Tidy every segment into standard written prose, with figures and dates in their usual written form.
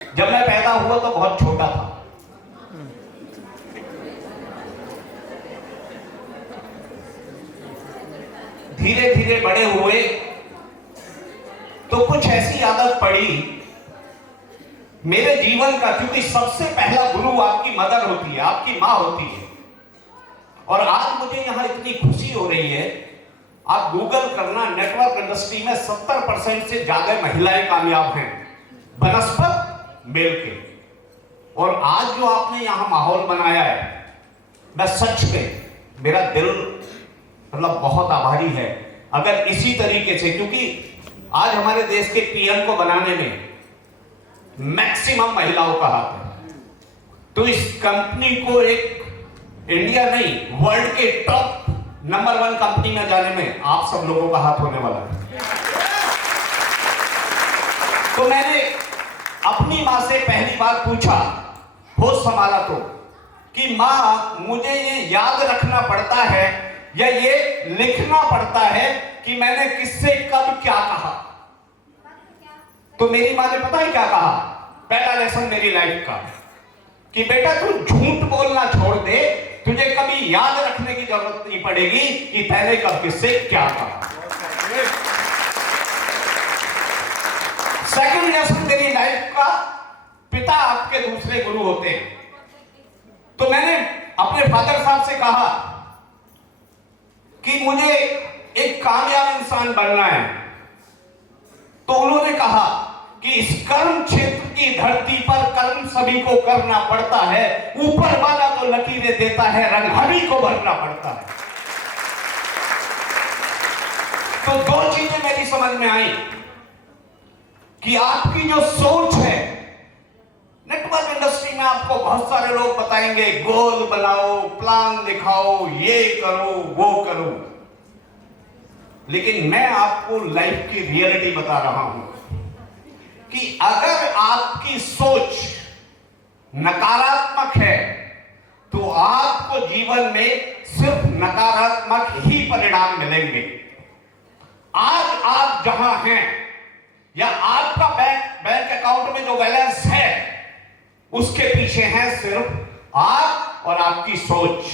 जब मैं पैदा हुआ तो बहुत छोटा था। धीरे धीरे बड़े हुए तो कुछ ऐसी आदत पड़ी मेरे जीवन का, क्योंकि सबसे पहला गुरु आपकी मदर होती है, आपकी मां होती है। और आज मुझे यहां इतनी खुशी हो रही है, आप गूगल करना, नेटवर्क इंडस्ट्री में 70% से ज्यादा महिलाएं कामयाब हैं बनस्पत मेल के। और आज जो आपने यहां माहौल बनाया है, मैं सच में मेरा दिल मतलब बहुत आभारी है। अगर इसी तरीके से, क्योंकि आज हमारे देश के पीएम को बनाने में मैक्सिमम महिलाओं का हाथ है, तो इस कंपनी को एक इंडिया नहीं वर्ल्ड के टॉप नंबर 1 कंपनी में जाने में आप सब लोगों का हाथ होने वाला है। तो मैंने अपनी मां से पहली बार पूछा, होश संभाला तो, कि मां मुझे ये याद रखना पड़ता है या ये लिखना पड़ता है कि मैंने किससे कब क्या कहा। तो मेरी मां ने पता है क्या कहा, पहला लेसन मेरी लाइफ का, कि बेटा तू झूठ बोलना छोड़ दे, तुझे कभी याद रखने की जरूरत नहीं पड़ेगी कि पहले कब किससे क्या कहा। सेकंड लेसन मेरी लाइफ का, पिता आपके दूसरे गुरु होते हैं। तो मैंने अपने फादर साहब से कहा कि मुझे एक कामयाब इंसान बनना है। तो उन्होंने कहा कि इस कर्म क्षेत्र की धरती पर कर्म सभी को करना पड़ता है, ऊपर वाला तो लकीरें देता है, रंग हरी को भरना पड़ता है। तो दो चीजें मेरी समझ में आई कि आपकी जो सोच है, नेटवर्क इंडस्ट्री में आपको बहुत सारे लोग बताएंगे गोल बनाओ, प्लान दिखाओ, ये करो वो करो, लेकिन मैं आपको लाइफ की रियलिटी बता रहा हूं कि अगर आपकी सोच नकारात्मक है तो आपको जीवन में सिर्फ नकारात्मक ही परिणाम मिलेंगे। आज आप जहां हैं या आपका बैंक अकाउंट में जो बैलेंस है, उसके पीछे है सिर्फ आप और आपकी सोच।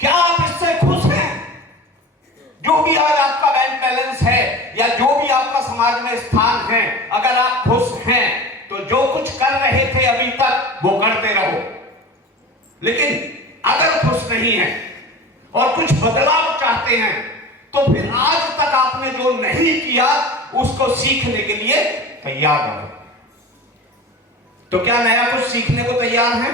क्या आप इससे खुश हैं? जो भी आज आपका बैंक बैलेंस है या जो भी आपका समाज में स्थान है, अगर आप खुश हैं तो जो कुछ कर रहे थे अभी तक वो करते रहो। लेकिन अगर खुश नहीं है और कुछ बदलाव चाहते हैं तो फिर आज तक आपने जो नहीं किया उसको सीखने के लिए तैयार रहो। तो क्या नया कुछ सीखने को तैयार हैं?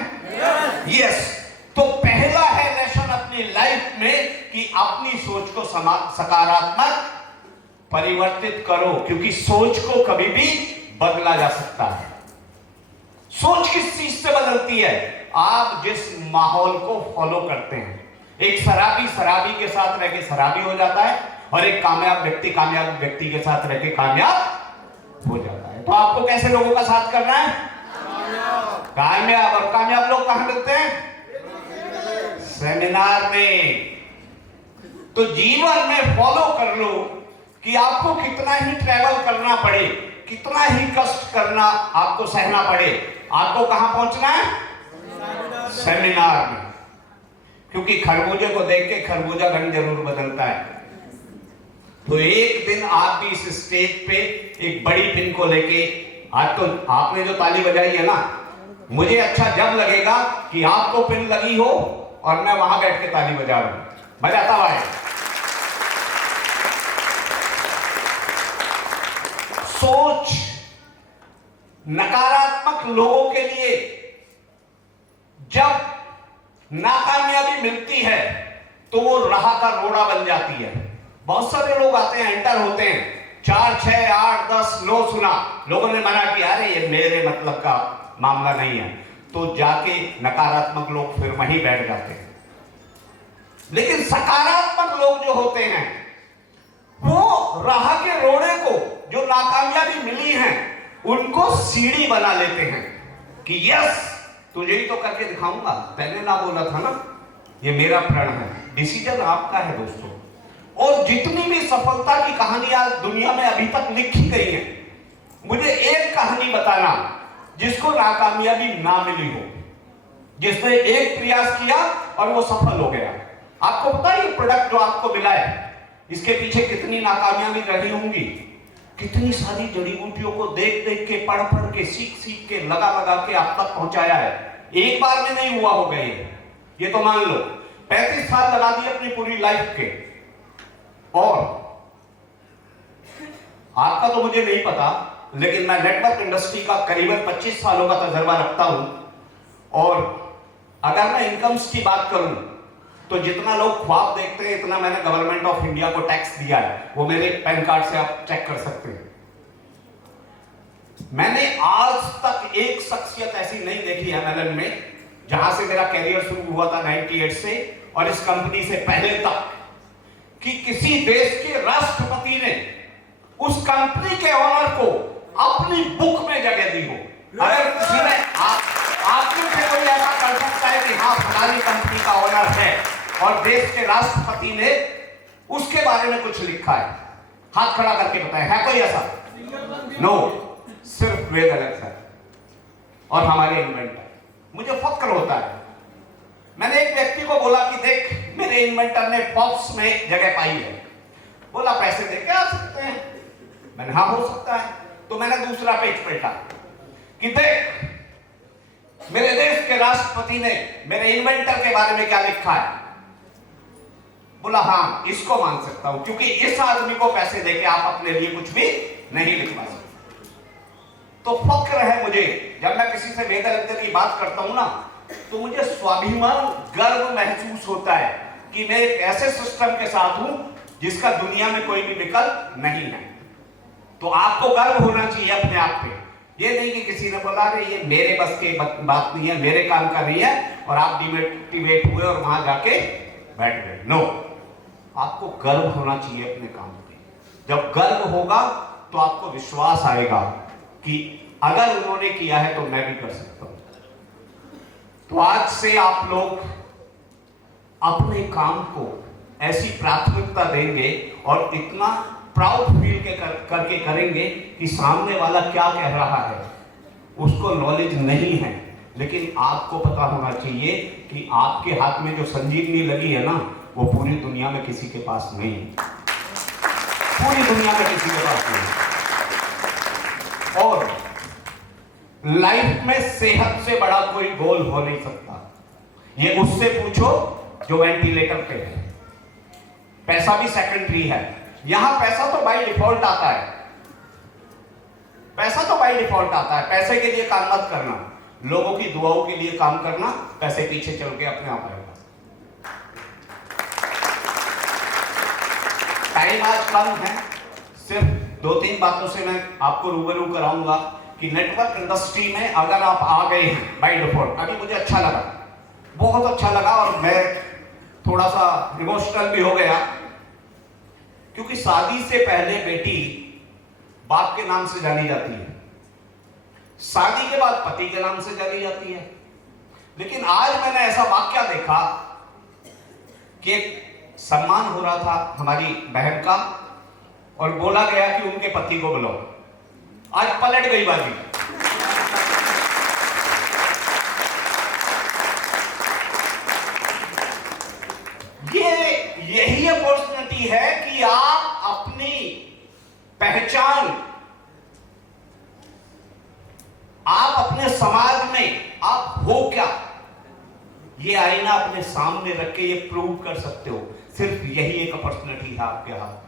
यस। तो पहला है लेसन अपनी लाइफ में कि अपनी सोच को सकारात्मक परिवर्तित करो, क्योंकि सोच को कभी भी बदला जा सकता है। सोच किस चीज से बदलती है? आप जिस माहौल को फॉलो करते हैं। एक शराबी के साथ रह के शराबी हो जाता है और एक कामयाब व्यक्ति के साथ रह के कामयाब हो जाता है। तो आपको कैसे लोगों का साथ करना है? कामयाब। और कामयाब लोग कहां मिलते हैं? सेमिनार में। तो जीवन में फॉलो कर लो कि आपको कितना ही ट्रैवल करना पड़े, कितना ही कष्ट करना आपको सहना पड़े, आपको कहां पहुंचना है? सेमिनार में। क्योंकि खरबूजे को देख के खरबूजा गन जरूर बदलता है। तो एक दिन आप भी इस स्टेज पे एक बड़ी पिन को लेके, आज तो आपने जो ताली बजाई है ना, मुझे अच्छा जब लगेगा कि आपको पिन लगी हो और मैं वहां बैठ के ताली बजा रहा हूं। मजा आता है। सोच नकारात्मक लोगों के लिए जब नाकामयाबी मिलती है तो वो राह का रोड़ा बन जाती है। बहुत सारे लोग आते हैं, एंटर होते हैं, 4, 6, 8, 10 नो सुना, लोगों ने मना किया, अरे ये मेरे मतलब का मामला नहीं है, तो जाके नकारात्मक लोग फिर वहीं बैठ जाते हैं। लेकिन सकारात्मक लोग जो होते हैं वो राह के रोड़े को, जो नाकामयाबी मिली है, उनको सीढ़ी बना लेते हैं कि यस तुझे ही तो करके दिखाऊंगा, पहले ना बोला था ना। ये मेरा प्रण है, डिसीजन आपका है दोस्तों। और जितनी भी सफलता की कहानियां दुनिया में अभी तक लिखी गई हैं, मुझे एक कहानी नाकामी बताना जिसको नाकामयाबी ना मिली हो, जिसने एक प्रयास किया और वो सफल हो गया। आपको पता है ये प्रोडक्ट जो आपको मिला है इसके पीछे कितनी नाकामियां भी रही होंगी, कितनी सारी जड़ी बूटियों को देख देख के, पढ़ पढ़ के, सीख सीख के, लगा लगा के आप तक पहुंचाया है। एक बार में नहीं हुआ होगा ये तो मान लो 35 साल लगा दिए अपनी पूरी लाइफ के। और आपका तो मुझे नहीं पता, लेकिन मैं नेटवर्क इंडस्ट्री का करीबन 25 सालों का तजर्बा रखता हूं। और अगर मैं इनकम्स की बात करूं तो जितना लोग ख्वाब देखते हैं इतना मैंने गवर्नमेंट ऑफ इंडिया को टैक्स दिया है, वो मेरे पैन कार्ड से आप चेक कर सकते हैं। मैंने आज तक एक शख्सियत ऐसी नहीं देखी एमएलएन में, जहां से मेरा कैरियर शुरू हुआ था 98 से और इस कंपनी से पहले तक, कि किसी देश के राष्ट्रपति ने उस कंपनी के ओनर को अपनी बुक में जगह दी हो। अगर किसी ने आपके से कोई ऐसा कर सकता है कि हाँ फलानी कंपनी का ओनर है और देश के राष्ट्रपति ने उसके बारे में कुछ लिखा है, हाथ खड़ा करके बताएं, है कोई ऐसा? नो, सिर्फ वेद अलग है और हमारे इन्वेंटर। मुझे फक्र होता है। मैंने एक व्यक्ति को बोला कि देख मेरे इन्वेंटर ने फॉक्स में जगह पाई है। बोला पैसे दे के आ सकते हैं। मैंने हाँ हो सकता है। तो मैंने दूसरा पेज पलटा कि देख मेरे देश के राष्ट्रपति ने मेरे इन्वेंटर के बारे में क्या लिखा है। बोला हाँ इसको मान सकता हूं, क्योंकि इस आदमी को पैसे देके आप अपने लिए कुछ भी नहीं लिखवा सकते। तो फक्र है मुझे, जब मैं किसी से वेदांत की बात करता हूं ना, तो मुझे स्वाभिमान, गर्व महसूस होता है कि मैं एक ऐसे सिस्टम के साथ हूं जिसका दुनिया में कोई भी विकल्प नहीं है। तो आपको गर्व होना चाहिए अपने आप पे। ये नहीं कि किसी ने बोला कि ये मेरे बस की बात नहीं है, मेरे काम का नहीं है और आप डिमोटिवेट हुए और वहां जाके बैठ गए। नो, आपको गर्व होना चाहिए अपने काम पे। जब गर्व होगा तो आपको विश्वास आएगा कि अगर उन्होंने किया है तो मैं भी कर सकता हूं। तो आज से आप लोग अपने काम को ऐसी प्राथमिकता देंगे और इतना प्राउड फील करके करेंगे कि सामने वाला क्या कह रहा है उसको नॉलेज नहीं है, लेकिन आपको पता होना चाहिए कि आपके हाथ में जो संजीवनी लगी है ना, वो पूरी दुनिया में किसी के पास नहीं है। पूरी दुनिया में किसी के पास नहीं। और लाइफ में सेहत से बड़ा कोई गोल हो नहीं सकता। ये उससे पूछो जो वेंटिलेटर पे है। पैसा भी सेकेंडरी है। यहां पैसा तो बाय डिफॉल्ट आता है। पैसा तो बाय डिफॉल्ट आता है। पैसे के लिए काम मत करना, लोगों की दुआओं के लिए काम करना। पैसे पीछे चल के अपने आप आएगा। टाइम आज कम है, सिर्फ 2-3 बातों से मैं आपको रूबरू कराऊंगा कि नेटवर्क इंडस्ट्री में अगर आप आ गए हैं बाय डिफॉल्ट। अभी मुझे अच्छा लगा, बहुत अच्छा लगा और मैं थोड़ा सा इमोशनल भी हो गया, क्योंकि शादी से पहले बेटी बाप के नाम से जानी जाती है, शादी के बाद पति के नाम से जानी जाती है। लेकिन आज मैंने ऐसा वाक्या देखा कि सम्मान हो रहा था हमारी बहन का और बोला गया कि उनके पति को बुलाओ। आज पलट गई बाजी। यही अपॉर्चुनिटी है कि आप अपनी पहचान, आप अपने समाज में आप हो क्या, ये आईना अपने सामने रख के ये प्रूव कर सकते हो। सिर्फ यही एक अपॉर्चुनिटी है आपके हाथ।